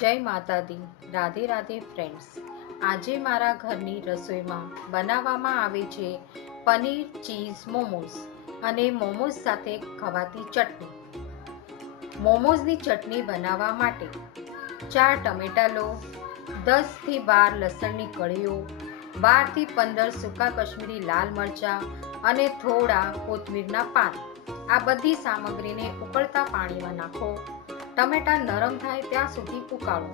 જય માતાજી, રાધે રાધે ફ્રેન્ડ્સ. આજે મારા ઘરની રસોઈમાં બનાવવામાં આવે છે પનીર ચીઝ મોમોઝ અને મોમોઝ સાથે ખવાતી ચટણી. મોમોઝની ચટણી બનાવવા માટે 4 ટમેટાં લો, 10 થી 12 લસણની કળીઓ, 12 થી 15 સૂકા કશ્મીરી લાલ મરચાં અને થોડા કોથમીરના પાન. આ બધી સામગ્રીને ઉકળતા પાણીમાં નાખો. ટમેટાં નરમ થાય ત્યાં સુધી ઉકાળો.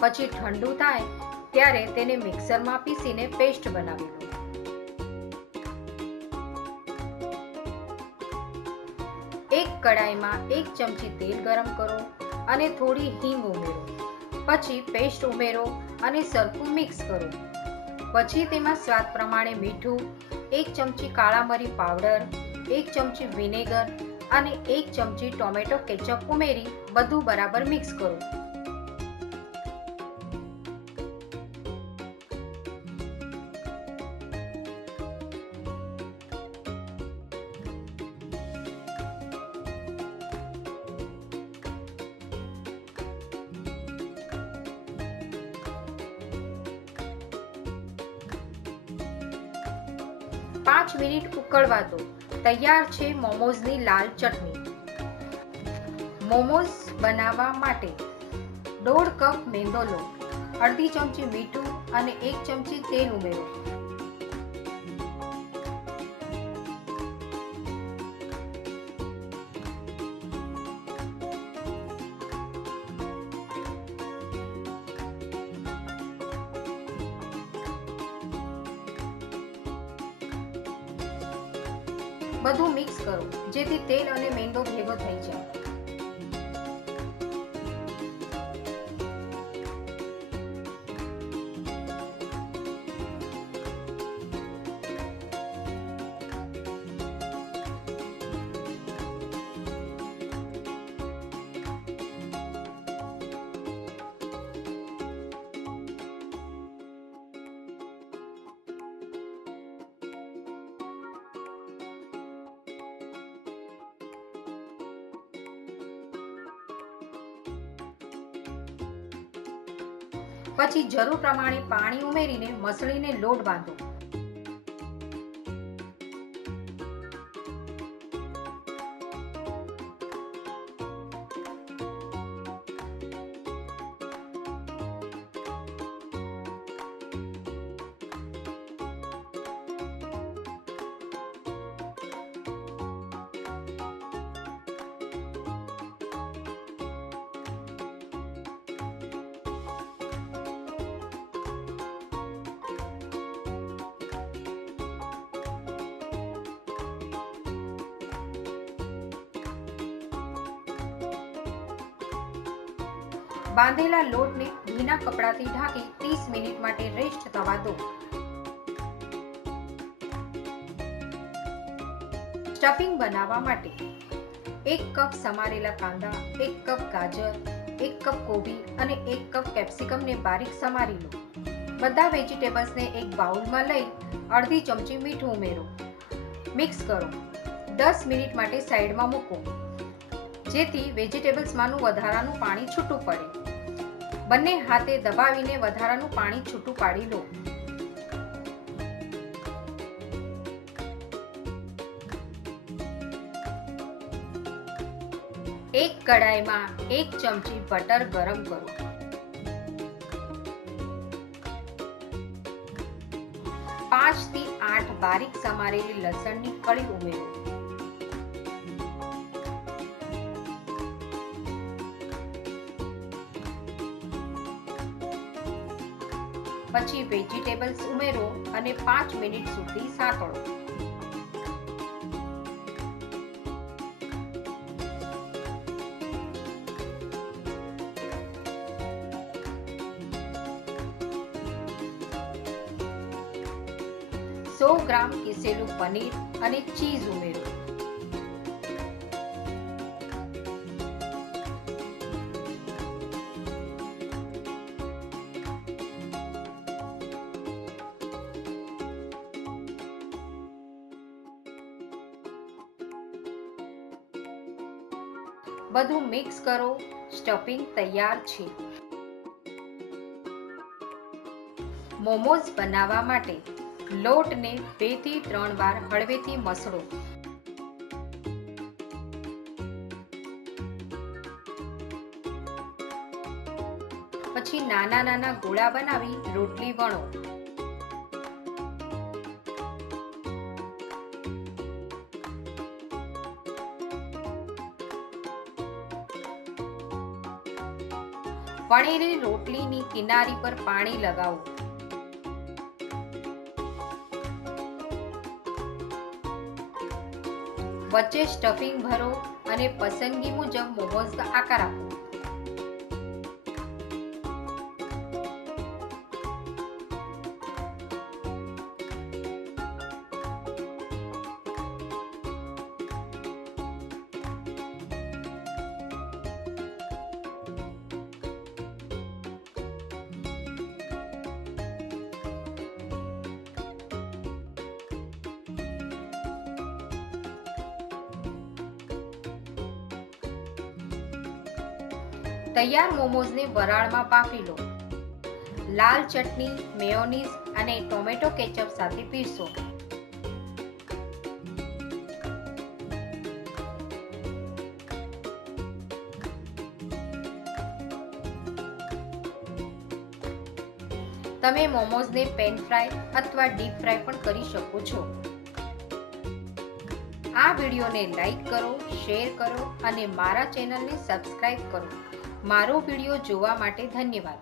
પછી ઠંડુ થાય ત્યારે તેને મિક્સરમાં પીસીને પેસ્ટ બનાવી લો. એક કડાઈમાં 1 ચમચી તેલ ગરમ કરો અને થોડી હિંગ ઉમેરો. પછી પેસ્ટ ઉમેરો અને સરખું મિક્સ કરો. પછી તેમાં સ્વાદ પ્રમાણે મીઠું, 1 ચમચી કાળા મરી પાવડર, 1 ચમચી વિનેગર અને 1 ચમચી ટોમેટો કેચઅપ ઉમેરી બધું બરાબર મિક્સ કરો. પાંચ મિનિટ ઉકળવા દો. તૈયાર છે મોમોઝની લાલ ચટણી. મોમોઝ બનાવવા માટે 1.5 કપ મેંદો લો, અડધી ચમચી મીઠું અને 1 ચમચી તેલ ઉમેરો. બધું મિક્સ કરો જેથી તેલ અને મેંદો ભેગો થઈ જાય. પછી જરૂર પ્રમાણે પાણી ઉમેરીને મસળીને લોટ બાંધો. બાંધેલા લોટને ભીના કપડાથી ઢાંકી 30 મિનિટ માટે રેસ્ટ થવા દો. સ્ટફિંગ બનાવવા માટે 1 કપ સમારેલા કાંદા, 1 કપ ગાજર, 1 કપ કોબી અને 1 કપ કેપ્સિકમને બારીક સમારી લો. બધા વેજીટેબલ્સને એક બાઉલમાં લઈ અડધી ચમચી મીઠું ઉમેરો. મિક્સ કરો. 10 મિનિટ માટે સાઈડમાં મૂકો જેથી વેજીટેબલ્સમાંનું વધારાનું પાણી છૂટું પડે. બંને હાથે દબાવીને વધારાનું પાણી છૂટું પાડી લો. એક કડાઈમાં 1 ચમચી બટર ગરમ કરો. 5 થી 8 બારીક સમારેલી લસણની કળી ઉમેરો. પછી વેજીટેબલ્સ ઉમેરો અને 5 મિનિટ સુધી સાંતળો. સો ગ્રામ કિસેલું પનીર અને ચીઝ ઉમેરો. બધું મિક્સ કરો. સ્ટફિંગ તૈયાર છે. મોમોઝ બનાવવા માટે લોટને 2 થી 3 વાર હળવેથી મસળો. પછી નાના નાના ગોળા બનાવી રોટલી વણો. વણેલી રોટલીની કિનારી પર પાણી લગાવો. વચ્ચે સ્ટફિંગ ભરો અને પસંદગી મુજબ મોમોઝ આકાર આપો. તૈયાર મોમોઝને વરાળમાં બાફી લો. લાલ ચટણી, મેયોનીઝ અને ટોમેટો કેચઅપ સાથે પીરસો. તમે મોમોઝને પેન ફ્રાય અથવા ડીપ ફ્રાય પણ કરી શકો છો. આ વિડીયોને લાઈક કરો, શેર કરો અને મારા ચેનલને સબસ્ક્રાઇબ કરો. મારો વિડીયો જોવા માટે ધન્યવાદ.